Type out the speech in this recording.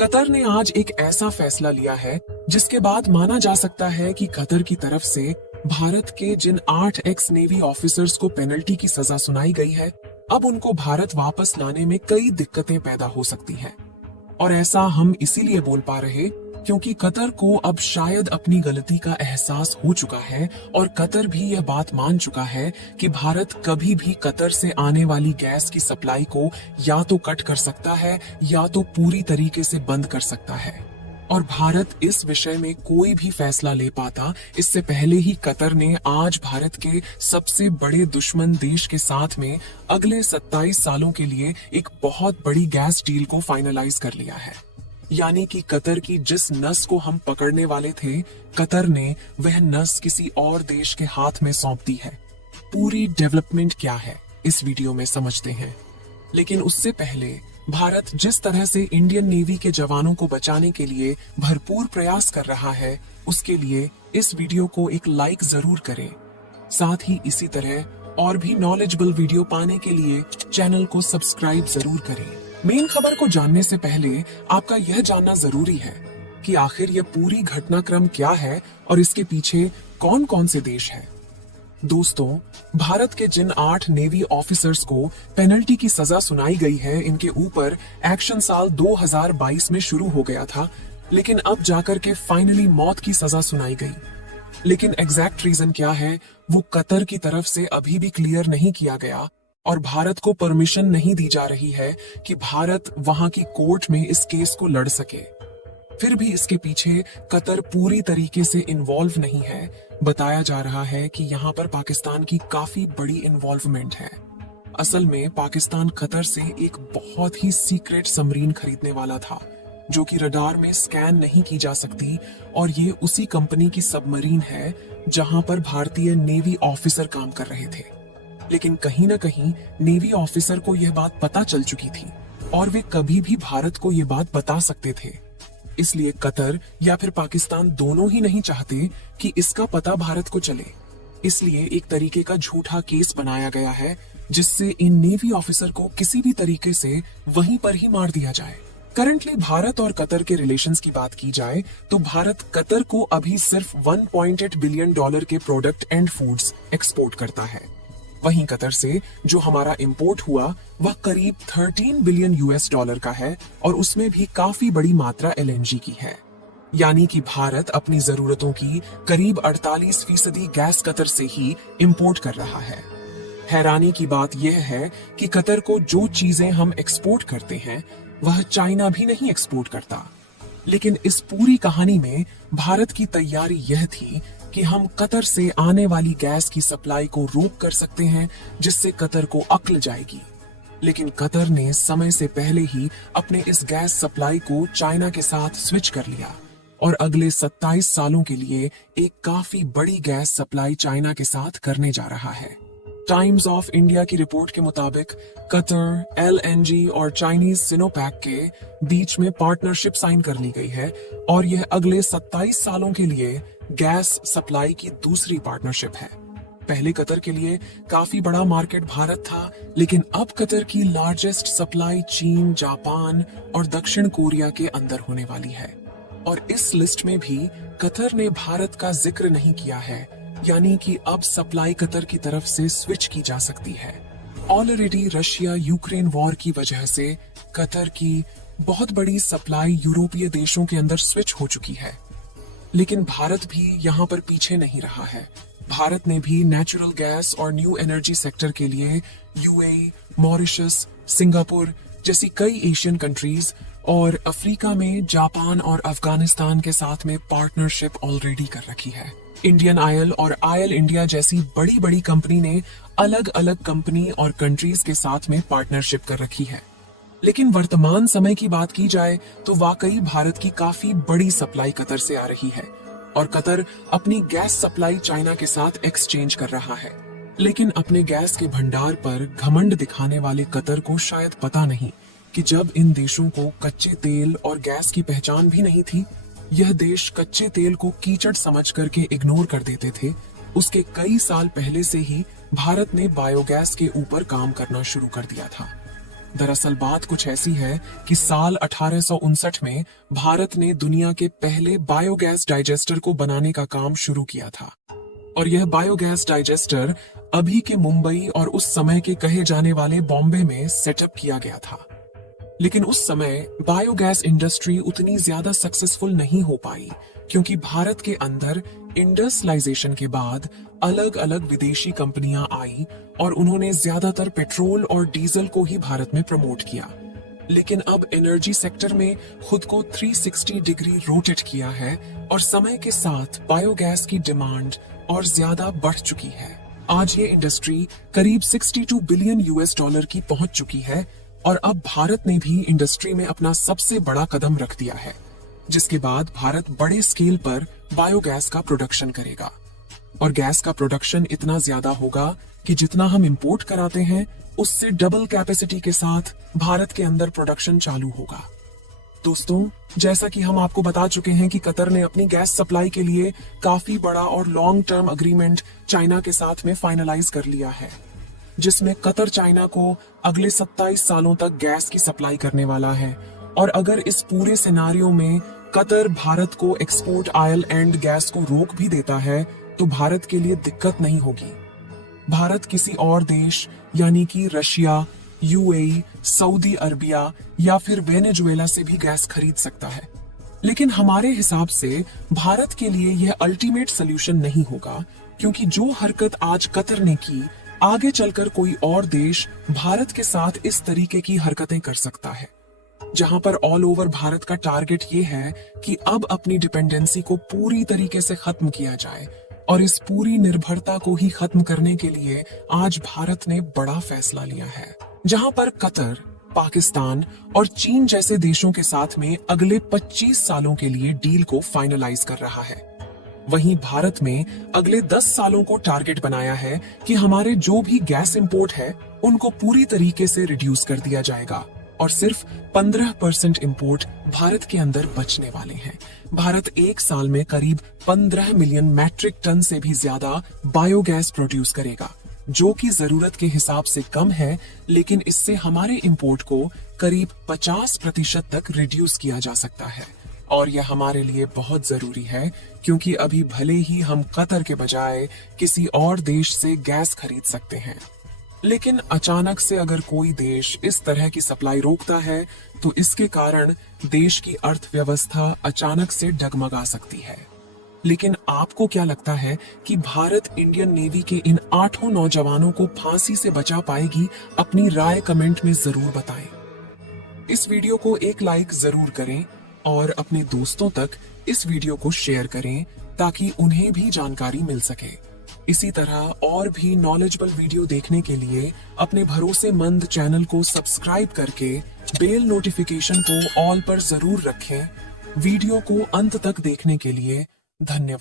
Qatar ने आज एक ऐसा फैसला लिया है जिसके बाद माना जा सकता है कि कतर की तरफ से भारत के जिन 8 एक्स नेवी ऑफिसर्स को पेनल्टी की सजा सुनाई गई है, अब उनको भारत वापस लाने में कई दिक्कतें पैदा हो सकती हैं। और ऐसा हम इसीलिए बोल पा रहे क्योंकि कतर को अब शायद अपनी गलती का एहसास हो चुका है और कतर भी यह बात मान चुका है कि भारत कभी भी कतर से आने वाली गैस की सप्लाई को या तो कट कर सकता है या तो पूरी तरीके से बंद कर सकता है। और भारत इस विषय में कोई भी फैसला ले पाता इससे पहले ही कतर ने आज भारत के सबसे बड़े दुश्मन देश के साथ में अगले 27 सालों के लिए एक बहुत बड़ी गैस डील को फाइनलाइज कर लिया है। यानी कि कतर की जिस नस को हम पकड़ने वाले थे, कतर ने वह नस किसी और देश के हाथ में सौंप दी है। पूरी डेवलपमेंट क्या है इस वीडियो में समझते हैं, लेकिन उससे पहले भारत जिस तरह से इंडियन नेवी के जवानों को बचाने के लिए भरपूर प्रयास कर रहा है, उसके लिए इस वीडियो को एक लाइक जरूर करें। साथ ही इसी तरह और भी नॉलेजेबल वीडियो पाने के लिए चैनल को सब्सक्राइब जरूर करें। मेन खबर को जानने से पहले आपका यह जानना जरूरी है कि आखिर यह पूरी घटनाक्रम क्या है और इसके पीछे कौन कौन से देश हैं। दोस्तों, भारत के जिन 8 नेवी ऑफिसर्स को पेनल्टी की सजा सुनाई गई है, इनके ऊपर एक्शन साल 2022 में शुरू हो गया था, लेकिन अब जाकर के फाइनली मौत की सजा सुनाई गई। लेकिन एग्जैक्ट रीजन क्या है वो कतर की तरफ से अभी भी क्लियर नहीं किया गया और भारत को परमिशन नहीं दी जा रही है कि भारत वहां की कोर्ट में इस केस को लड़ सके। फिर भी इसके पीछे कतर पूरी तरीके से इन्वॉल्व नहीं है। बताया जा रहा है कि यहाँ पर पाकिस्तान की काफी बड़ी इन्वॉल्वमेंट है। असल में पाकिस्तान कतर से एक बहुत ही सीक्रेट सबमरीन खरीदने वाला था जो कि रडार में स्कैन नहीं की जा सकती, और ये उसी कंपनी की सबमरीन है जहां पर भारतीय नेवी ऑफिसर काम कर रहे थे। लेकिन कहीं ना कहीं नेवी ऑफिसर को यह बात पता चल चुकी थी और वे कभी भी भारत को यह बात बता सकते थे। इसलिए कतर या फिर पाकिस्तान दोनों ही नहीं चाहते कि इसका पता भारत को चले। इसलिए एक तरीके का झूठा केस बनाया गया है जिससे इन नेवी ऑफिसर को किसी भी तरीके से वहीं पर ही मार दिया जाए। करंटली भारत और कतर के रिलेशंस की बात की जाए तो भारत कतर को अभी सिर्फ $1.8 बिलियन के प्रोडक्ट एंड फूड्स एक्सपोर्ट करता है। वहीं कतर से जो हमारा इंपोर्ट हुआ वह करीब $13 बिलियन का है और उसमें भी काफी बड़ी मात्रा LNG की है। यानी कि भारत अपनी जरूरतों की करीब 48% गैस कतर से ही इंपोर्ट कर रहा है। हैरानी की बात यह है कि कतर को जो चीजें हम एक्सपोर्ट करते हैं वह चाइना भी नहीं एक्सपोर्ट करता। लेकिन इस पूरी कहानी में भारत की तैयारी यह थी कि हम कतर से आने वाली गैस की सप्लाई को रोक कर सकते हैं जिससे कतर को अक्ल जाएगी। लेकिन कतर ने समय से पहले ही अपने इस गैस सप्लाई को चाइना के साथ स्विच कर लिया और अगले 27 सालों के लिए एक काफी बड़ी गैस सप्लाई चाइना के साथ करने जा रहा है। टाइम्स ऑफ इंडिया की रिपोर्ट के मुताबिक कतर, LNG और चाइनीज सिनोपैक के बीच में पार्टनरशिप साइन कर ली गई है और यह अगले 27 सालों के लिए गैस सप्लाई की दूसरी पार्टनरशिप है। पहले कतर के लिए काफी बड़ा मार्केट भारत था, लेकिन अब कतर की लार्जेस्ट सप्लाई चीन, जापान और दक्षिण कोरिया के अंदर होने वाली है। और इस लिस्ट में भी कतर ने भारत का जिक्र नहीं किया है, यानी कि अब सप्लाई कतर की तरफ से स्विच की जा सकती है। ऑलरेडी रशिया यूक्रेन वॉर की वजह से कतर की बहुत बड़ी सप्लाई यूरोपीय देशों के अंदर स्विच हो चुकी है। लेकिन भारत भी यहाँ पर पीछे नहीं रहा है। भारत ने भी नेचुरल गैस और न्यू एनर्जी सेक्टर के लिए UAE, मॉरिशस, सिंगापुर जैसी कई एशियन कंट्रीज और अफ्रीका में जापान और अफगानिस्तान के साथ में पार्टनरशिप ऑलरेडी कर रखी है। इंडियन ऑयल और ऑयल इंडिया जैसी बड़ी बड़ी कंपनी ने अलग अलग कंपनी और कंट्रीज के साथ में पार्टनरशिप कर रखी है। लेकिन वर्तमान समय की बात की जाए तो वाकई भारत की काफी बड़ी सप्लाई कतर से आ रही है और कतर अपनी गैस सप्लाई चाइना के साथ एक्सचेंज कर रहा है। लेकिन अपने गैस के भंडार पर घमंड दिखाने वाले कतर को शायद पता नहीं कि जब इन देशों को कच्चे तेल और गैस की पहचान भी नहीं थी, यह देश कच्चे तेल को कीचड़ समझ करके इग्नोर कर देते थे। उसके कई साल पहले से ही भारत ने बायोगैस के ऊपर काम करना शुरू कर दिया था। दरअसल बात कुछ ऐसी है कि साल 1859 में भारत ने दुनिया के पहले बायोगैस डाइजेस्टर को बनाने का काम शुरू किया था। और यह बायोगैस डाइजेस्टर अभी के मुंबई और उस समय के कहे जाने वाले बॉम्बे में सेटअप किया गया था। लेकिन उस समय बायोगैस इंडस्ट्री उतनी ज्यादा सक्सेसफुल नहीं हो पाई, क्योंकि भारत के अंदर इंडस्ट्रियलाइजेशन के बाद अलग अलग विदेशी कंपनियां आई और उन्होंने ज्यादातर पेट्रोल और डीजल को ही भारत में प्रमोट किया। लेकिन अब एनर्जी सेक्टर में खुद को 360 डिग्री रोटेट किया है और समय के साथ बायोगैस की डिमांड और ज्यादा बढ़ चुकी है। आज ये इंडस्ट्री करीब 62 बिलियन यूएस डॉलर की पहुंच चुकी है और अब भारत ने भी इंडस्ट्री में अपना सबसे बड़ा कदम रख दिया है, जिसके बाद भारत बड़े स्केल पर बायोगैस का प्रोडक्शन करेगा। और गैस का प्रोडक्शन इतना ज्यादा होगा कि जितना हम इंपोर्ट कराते हैं उससे डबल कैपेसिटी के साथ भारत के अंदर प्रोडक्शन चालू होगा। दोस्तों, जैसा कि हम आपको बता चुके हैं कि कतर ने अपनी गैस सप्लाई के लिए काफी बड़ा और लॉन्ग टर्म अग्रीमेंट चाइना के साथ में फाइनलाइज कर लिया है, जिसमें कतर चाइना को अगले 27 सालों तक गैस की सप्लाई करने वाला है। और अगर इस पूरे सिनारियो में कतर भारत को एक्सपोर्ट ऑयल एंड गैस को रोक भी देता है तो भारत के लिए दिक्कत नहीं होगी। भारत किसी और देश यानी कि रशिया, यूएई, सऊदी अरबिया या फिर वेनेजुएला से भी गैस खरीद सकता है। लेकिन हमारे हिसाब से भारत के लिए यह अल्टीमेट सोल्यूशन नहीं होगा, क्योंकि जो हरकत आज कतर ने की, आगे चलकर कोई और देश भारत के साथ इस तरीके की हरकतें कर सकता है, जहां पर ऑल ओवर भारत का टारगेट ये है कि अब अपनी डिपेंडेंसी को पूरी तरीके से खत्म किया जाए। और इस पूरी निर्भरता को ही खत्म करने के लिए आज भारत ने बड़ा फैसला लिया है, जहां पर कतर, पाकिस्तान और चीन जैसे देशों के साथ में अगले 25 सालों के लिए डील को फाइनलाइज कर रहा है। वहीं भारत में अगले 10 सालों को टारगेट बनाया है कि हमारे जो भी गैस इंपोर्ट है उनको पूरी तरीके से रिड्यूस कर दिया जाएगा और सिर्फ 15% इंपोर्ट भारत के अंदर बचने वाले हैं। भारत एक साल में करीब 15 मिलियन मैट्रिक टन से भी ज्यादा बायोगैस प्रोड्यूस करेगा, जो कि जरूरत के हिसाब से कम है, लेकिन इससे हमारे इंपोर्ट को करीब 50% तक रिड्यूस किया जा सकता है। और यह हमारे लिए बहुत जरूरी है, क्योंकि अभी भले ही हम कतर के बजाय किसी और देश से गैस खरीद सकते हैं, लेकिन अचानक से अगर कोई देश इस तरह की सप्लाई रोकता है तो इसके कारण देश की अर्थव्यवस्था अचानक से डगमगा सकती है। लेकिन आपको क्या लगता है कि भारत इंडियन नेवी के इन 8 नौजवानों को फांसी से बचा पाएगी? अपनी राय कमेंट में जरूर बताएं। इस वीडियो को एक लाइक जरूर करें और अपने दोस्तों तक इस वीडियो को शेयर करें ताकि उन्हें भी जानकारी मिल सके। इसी तरह और भी नॉलेजेबल वीडियो देखने के लिए अपने भरोसेमंद चैनल को सब्सक्राइब करके बेल नोटिफिकेशन को ऑल पर जरूर रखें। वीडियो को अंत तक देखने के लिए धन्यवाद।